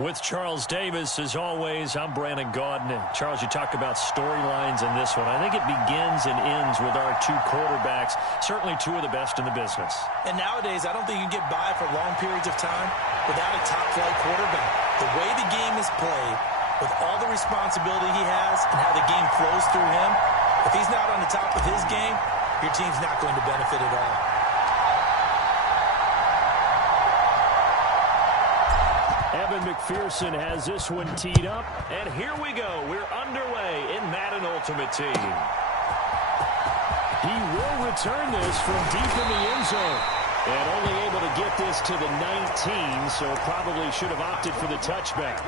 With Charles Davis, as always, I'm Brandon Gaudin. Charles, you talk about storylines in this one. I think it begins and ends with our two quarterbacks, certainly two of the best in the business. And nowadays, I don't think you can get by for long periods of time without a top-flight quarterback. The way the game is played, with all the responsibility he has and how the game flows through him, if he's not on the top of his game, your team's not going to benefit at all. Evan McPherson has this one teed up, and here we go. We're underway in Madden Ultimate Team. He will return this from deep in the end zone, and only able to get this to the 19, so probably should have opted for the touchback.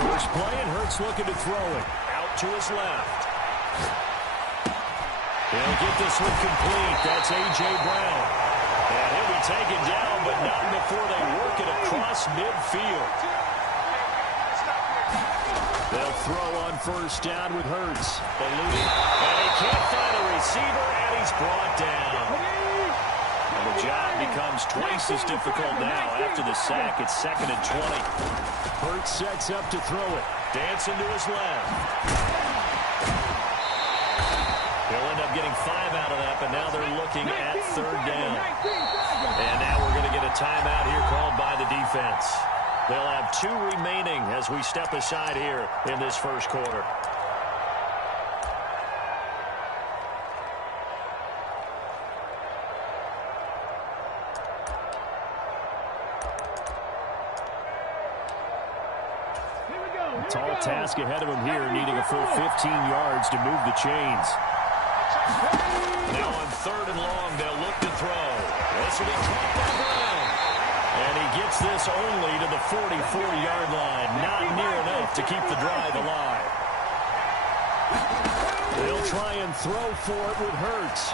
First play, and Hurts looking to throw it. Out to his left. He'll get this one complete. That's A.J. Brown. And he'll be taken down, but not before they work it across midfield. They'll throw on first down with Hurts. Eluding. And he can't find a receiver, and he's brought down. And the job becomes twice as difficult now after the sack. It's 2nd and 20. Hurts sets up to throw it. Dancing to his left. He'll end up getting 5 out of that, but now they're looking at 3rd down. And now we're going to get a timeout here called by the defense. They'll have 2 remaining as we step aside here in this first quarter. Tall task ahead of him here, needing a full 15 yards to move the chains. Now on 3rd and long, they'll look to throw. This will be caught by Brown. And he gets this only to the 44-yard line. Not near enough to keep the drive alive. They'll try and throw for it with Hurts.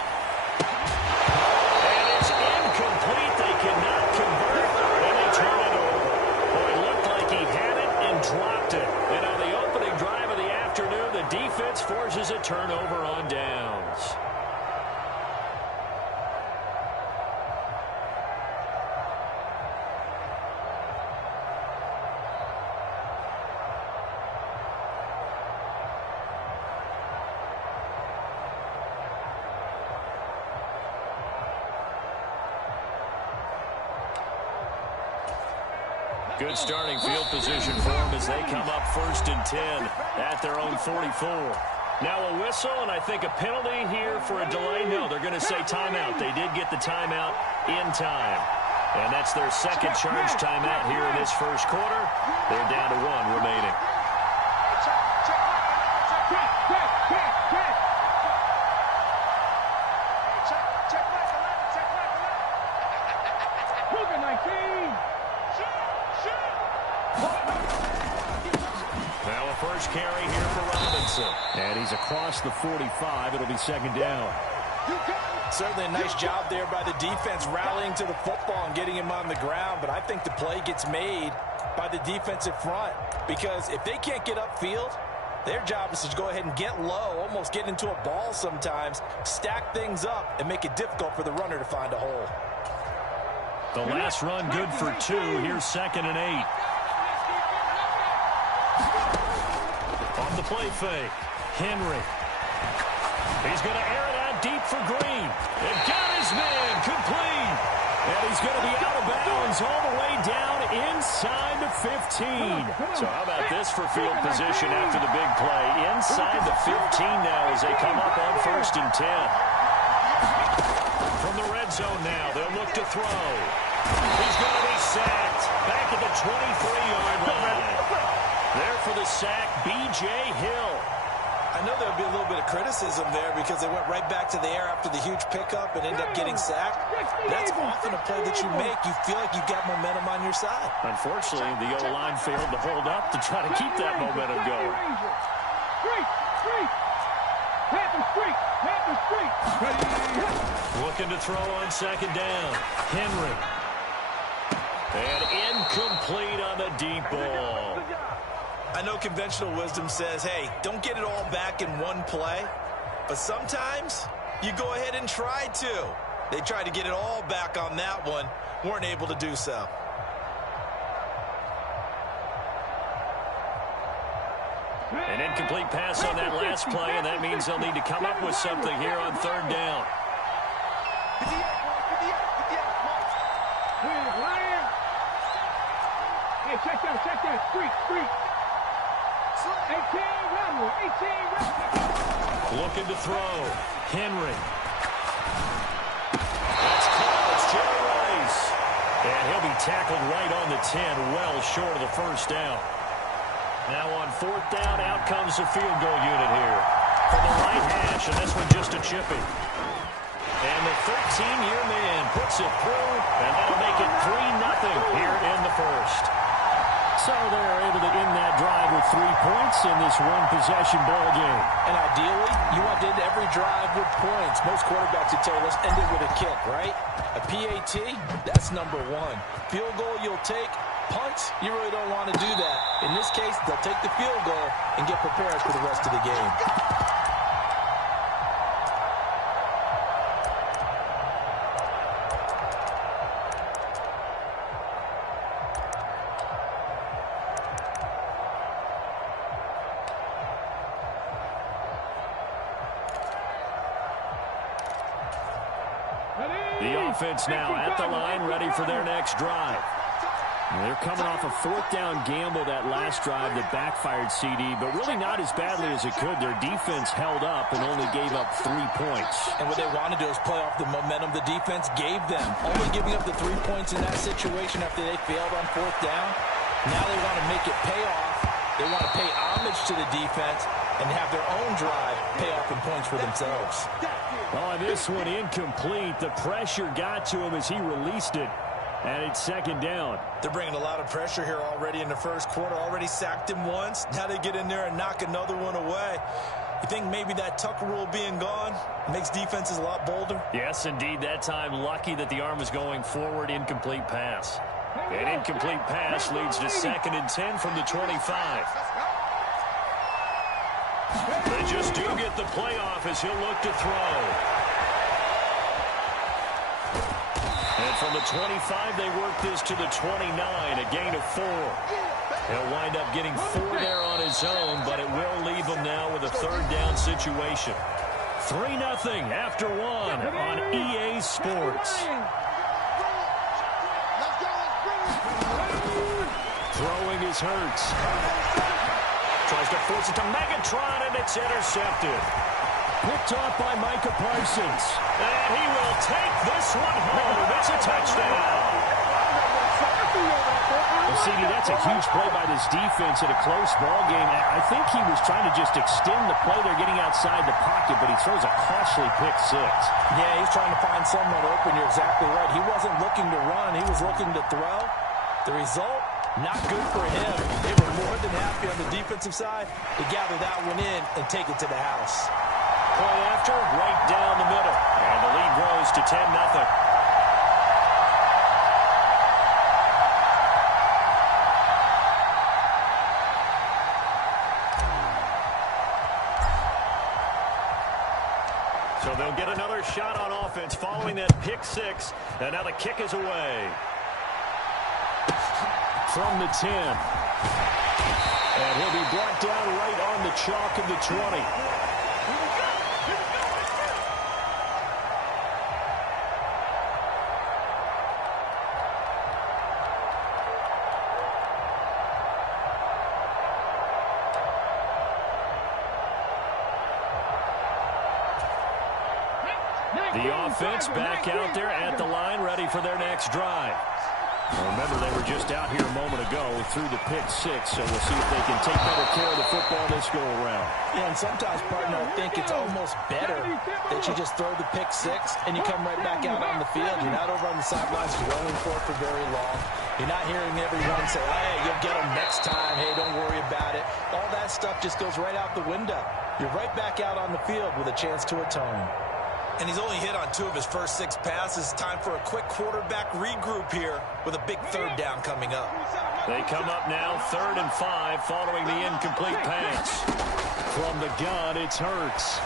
And it's incomplete. They cannot convert, and they turn it over. Boy, it looked like he had it and dropped it. And on the opening drive of the afternoon, the defense forces a turnover on downs. Good starting field position for them as they come up 1st and 10 at their own 44. Now a whistle, and I think a penalty here for a delay. No, they're going to say timeout. They did get the timeout in time. And that's their 2nd charge timeout here in this first quarter. They're down to 1 remaining. Now a first carry here for Robinson. And he's across the 45. It'll be 2nd down. Certainly a nice job there by the defense rallying to the football and getting him on the ground. But I think the play gets made by the defensive front. Because if they can't get upfield, their job is to go ahead and get low, almost get into a ball sometimes, stack things up, and make it difficult for the runner to find a hole. The last run good for 2. Here's 2nd and 8. On the play fake, Henry. He's going to air it out deep for Green. And got his man complete. And he's going to be out of bounds all the way down inside the 15. So how about this for field position after the big play? Inside the 15 now as they come up on 1st and 10. From the red zone now, they'll look to throw. He's going to be sacked back at the 23-yard line. There for the sack, B.J. Hill. I know there'll be a little bit of criticism there because they went right back to the air after the huge pickup and ended up getting sacked. That's often a play that you make. You feel like you've got momentum on your side. Unfortunately, the O-line failed to hold up to try to keep that momentum going. Looking to throw on second down. Henry. And incomplete on the deep ball. I know conventional wisdom says, hey, don't get it all back in one play. But sometimes you go ahead and try to. They tried to get it all back on that one. Weren't able to do so. An incomplete pass on that last play, and that means they'll need to come up with something here on third down. Hey, check that. Street. 18, looking to throw. Henry. That's caught. It's Jerry Rice. And he'll be tackled right on the 10, well short of the first down. Now on fourth down, out comes the field goal unit here. From the right hash, and this one just a chippy. And the 13-year man puts it through, and that'll make it 3-0 here in the first. So they're able to end that drive with 3 points in this one-possession ball game. And ideally, you want to end every drive with points. Most quarterbacks would tell you, let's end it with a kick, right? A PAT, that's number one. Field goal you'll take. Punts, you really don't want to do that. In this case, they'll take the field goal and get prepared for the rest of the game. The offense now at the line, ready for their next drive. They're coming off a fourth down gamble that last drive that backfired CD, but really not as badly as it could. Their defense held up and only gave up 3 points. And what they want to do is play off the momentum the defense gave them. Only giving up the 3 points in that situation after they failed on fourth down. Now they want to make it pay off. They want to pay homage to the defense and have their own drive pay off in points for themselves. Oh, this one incomplete. The pressure got to him as he released it. And it's second down. They're bringing a lot of pressure here already in the first quarter. Already sacked him once. Now they get in there and knock another one away. You think maybe that Tucker rule being gone makes defenses a lot bolder? Yes, indeed. That time, lucky that the arm was going forward. Incomplete pass. An incomplete pass leads to 2nd and 10 from the 25. They just do get the playoff as he'll look to throw. And from the 25, they work this to the 29, a gain of 4. He'll wind up getting 4 there on his own, but it will leave him now with a third down situation. 3-0 after 1 on EA Sports. Throwing is Hurts. Tries to force it to Megatron, and it's intercepted. Picked off by Micah Parsons. And he will take this one home. It's a touchdown. Well, CD, that's a huge play by this defense in a close ball game. I think he was trying to just extend the play. They're getting outside the pocket, but he throws a costly pick 6. Yeah, he's trying to find someone open. You're exactly right. He wasn't looking to run. He was looking to throw. The result, not good for him. They were more than happy on the defensive side to gather that one in and take it to the house. Point after, right down the middle. And the lead grows to 10-0. So they'll get another shot on offense following that pick 6. And now the kick is away. From the 10. And he'll be brought down right on the chalk of the 20. The offense back out there at the line, ready for their next drive. Remember, they were just out here a moment ago through the pick six, so we'll see if they can take better care of the football this go-around. Yeah, and sometimes, partner, I think it's almost better that you just throw the pick six and you come right back out on the field. You're not over on the sidelines dwelling for it for very long. You're not hearing everyone say, hey, you'll get them next time. Hey, don't worry about it. All that stuff just goes right out the window. You're right back out on the field with a chance to atone. And he's only hit on 2 of his first 6 passes. Time for a quick quarterback regroup here with a big third down coming up. They come up now 3rd and 5 following the incomplete pass. From the gun, it's Hurts.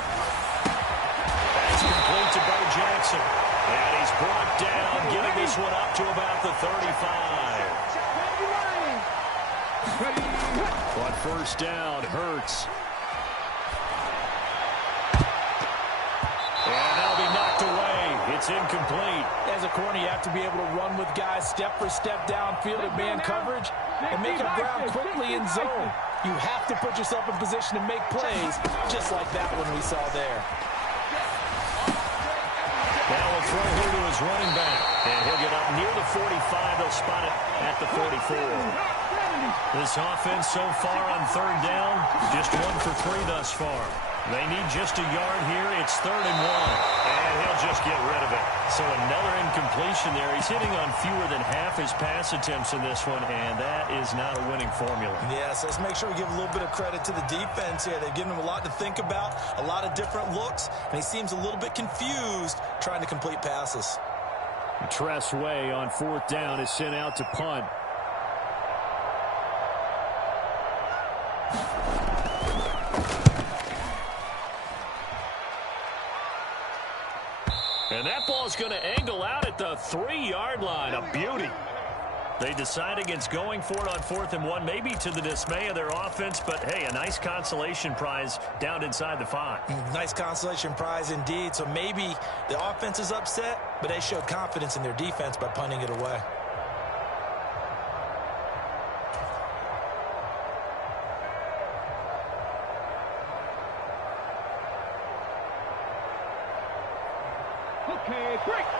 It's complete to Bo Jackson. And he's brought down, getting this one up to about the 35. On first down, Hurts. And that'll be knocked away. It's incomplete. As a corner, you have to be able to run with guys step for step downfield in man coverage and make up ground quickly in zone. You have to put yourself in position to make plays, just like that one we saw there. Now we'll throw here to his running back. And he'll get up near the 45. They'll spot it at the 44. This offense so far on 3rd down, just 1 for 3 thus far. They need just a yard here. It's 3rd and 1. And he'll just get rid of it. So another incompletion there. He's hitting on fewer than half his pass attempts in this one, and that is not a winning formula. Yes, let's make sure we give a little bit of credit to the defense here. They've given him a lot to think about, a lot of different looks, and he seems a little bit confused trying to complete passes. Tress Way on 4th down is sent out to punt. And that ball's going to angle out at the 3-yard line. A beauty. They decide against going for it on 4th and 1, maybe to the dismay of their offense, but hey, a nice consolation prize down inside the 5. Nice consolation prize indeed. So maybe the offense is upset, but they showed confidence in their defense by punting it away.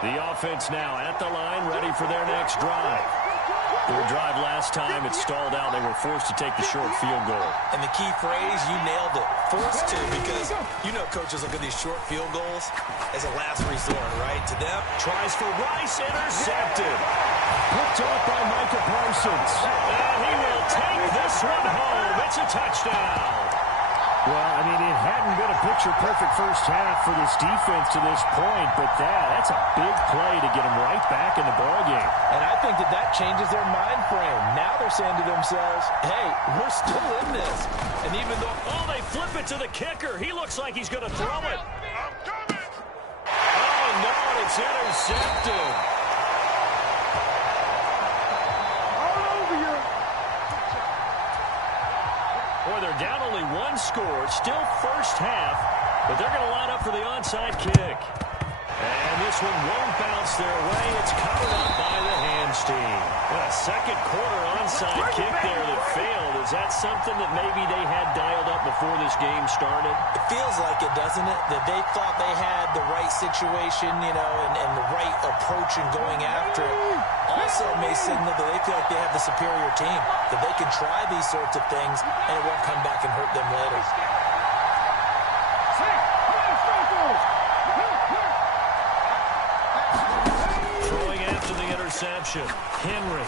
The offense now at the line, ready for their next drive. Their drive last time, it stalled out. They were forced to take the short field goal. And the key phrase, you nailed it. Forced to, because you know coaches look at these short field goals as a last resort, right? To them. Tries for Rice, intercepted. Picked off by Micah Parsons. And he will take this one home. It's a touchdown. Well, I mean, it hadn't been a picture-perfect first half for this defense to this point, but that's a big play to get them right back in the ballgame. And I think that changes their mind frame. Now they're saying to themselves, hey, we're still in this. And even though, they flip it to the kicker. He looks like he's going to throw it. Oh, no, it's intercepted. Boy, they're down only 1 score. Still first half, but they're going to line up for the onside kick. And this one won't bounce their way. It's covered up by the hands team. A second quarter onside kick there that failed. Is that something that maybe they had dialed up before this game started? It feels like it, doesn't it? That they thought they had the right situation, you know, and the right approach in going after it. Also may signal that they feel like they have the superior team, that they can try these sorts of things and it won't come back and hurt them later. Throwing after the interception, Henry.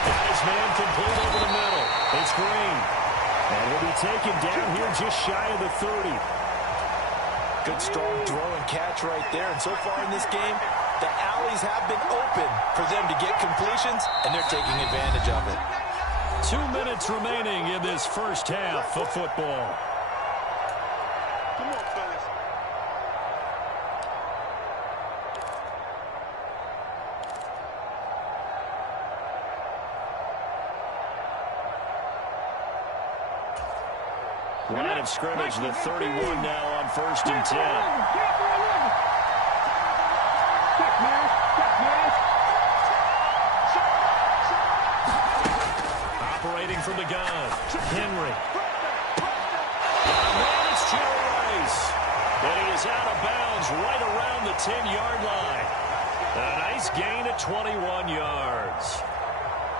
Got his man complete over the middle. It's Green. And he'll be taken down here just shy of the 30. Good strong throw and catch right there. And so far in this game, the alleys have been open for them to get completions, and they're taking advantage of it. 2 minutes remaining in this first half of football. Come on, fellas. Line of scrimmage, the 31 now on 1st and 10. Operating from the gun, Henry. Man, it's Jerry Rice. And he is out of bounds right around the 10-yard line. A nice gain of 21 yards.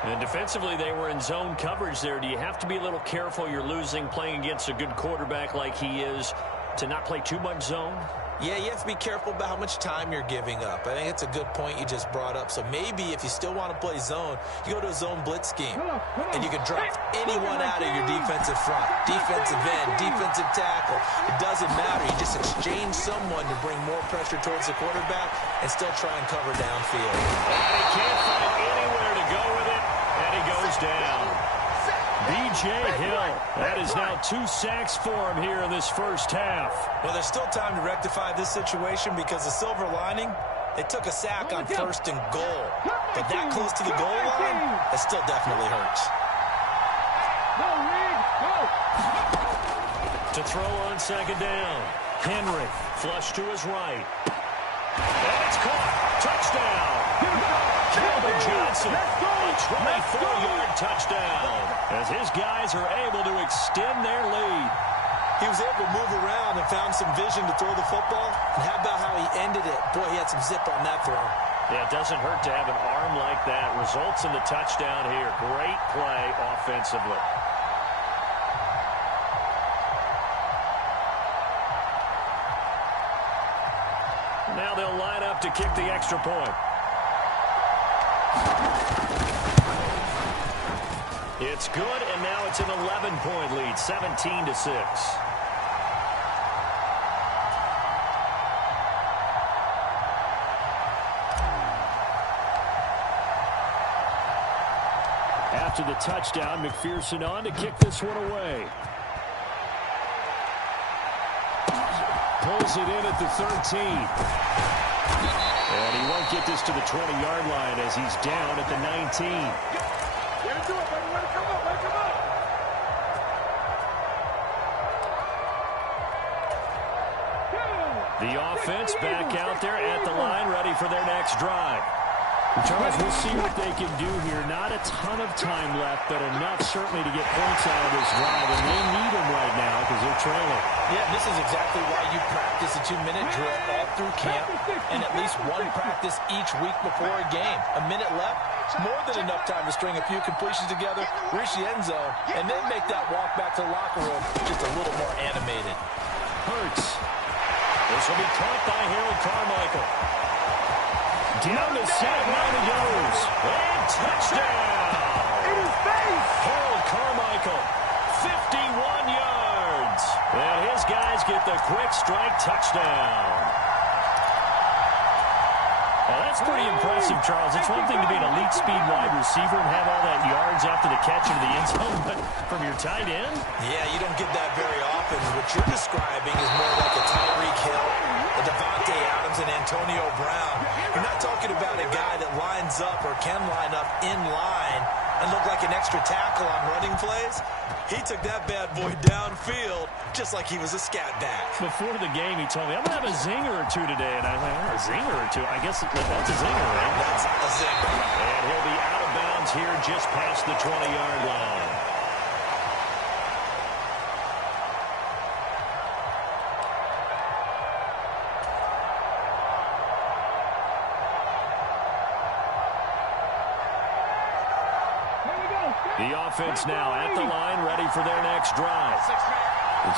And defensively, they were in zone coverage there. Do you have to be a little careful? You're losing playing against a good quarterback like he is to not play too much zone? Yeah, you have to be careful about how much time you're giving up. I think it's a good point you just brought up. So maybe if you still want to play zone, you go to a zone blitz scheme. And you can drop anyone out of your defensive front. Defensive end, defensive tackle. It doesn't matter. You just exchange someone to bring more pressure towards the quarterback and still try and cover downfield. And he can't find anywhere to go with it, and he goes down. B.J. Hill, that is now 2 sacks for him here in this first half. Well, there's still time to rectify this situation because the silver lining, they took a sack on 1st and goal. But that close to the goal line, it still definitely hurts. To throw on 2nd down. Henry, flush to his right. And it's caught. Touchdown. Calvin Johnson, a 24-yard touchdown, as his guys are able to extend their lead. He was able to move around and found some vision to throw the football. And how about how he ended it? Boy, he had some zip on that throw. Yeah, it doesn't hurt to have an arm like that. Results in the touchdown here. Great play offensively. Now they'll line up to kick the extra point. It's good, and now it's an 11-point lead, 17-6. After the touchdown, McPherson on to kick this one away. Pulls it in at the 13. And he won't get this to the 20-yard line as he's down at the 19. Let him do it, baby. Let him come up. Let him come up. The offense back out there at the line, ready for their next drive. Charles, we'll see what they can do here. Not a ton of time left, but enough certainly to get points out of this drive, and they need them right now because they're trailing. Yeah, this is exactly why you practice a 2-minute drill all through camp and at least one practice each week before a game. A minute left, more than enough time to string a few completions together, reach the end zone, and then make that walk back to the locker room just a little more animated. Hurts. This will be caught by Harold Carmichael. Down the sideline he goes. And touchdown. Harold Carmichael, 51 yards. And his guys get the quick strike touchdown. Well, that's pretty impressive, Charles. It's one thing to be an elite speed wide receiver and have all that yards after the catch into the end zone, but from your tight end? Yeah, you don't get that very often. What you're describing is more like a Tyreek Hill, a Devontae Adams, and Antonio Brown. You're not talking about a guy that lines up or can line up in line and look like an extra tackle on running plays. He took that bad boy downfield just like he was a scat back. Before the game, he told me, I'm going to have a zinger or two today. And I was like, oh, a zinger or two? I guess that's a zinger, right? That's a zinger. And he'll be out of bounds here just past the 20-yard line. The offense now at the line, ready for their next drive.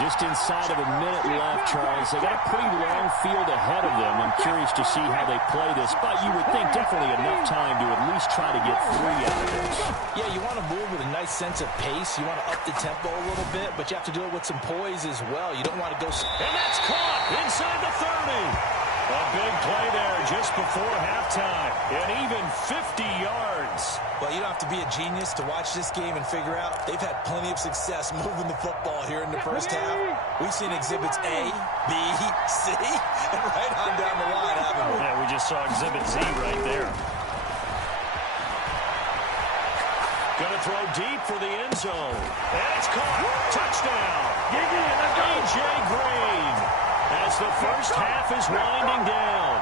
Just inside of a minute left, Charles. They got a pretty long field ahead of them. I'm curious to see how they play this, but you would think definitely enough time to at least try to get 3 out of this. Yeah, you want to move with a nice sense of pace. You want to up the tempo a little bit, but you have to do it with some poise as well. You don't want to go... And that's caught inside the 30. A big play there just before halftime. And even 50 yards. Well, you don't have to be a genius to watch this game and figure out they've had plenty of success moving the football here in the first half. We've seen exhibits A, B, C, and right on down the line, haven't we? Yeah, we just saw exhibit Z right there. Going to throw deep for the end zone. And it's caught. Touchdown. A.J. Green. As the first half is winding down.